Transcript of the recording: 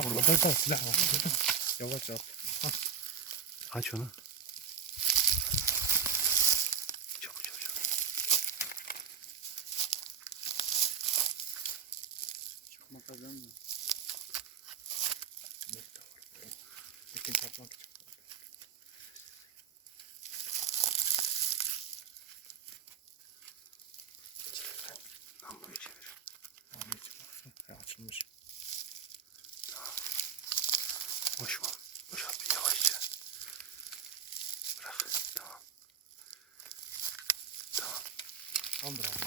Bak burada silah var. Yavaş at. Aç onu. Çabuk çabuk çabuk. Çıkmak lazım mı? Yakın çarpmak için. Namluyu çevir. Açılmış. Tamam. Boş mu? Boşalt bir yavaşça. Bırak. Tamam. Tamam. Tamamdır abi.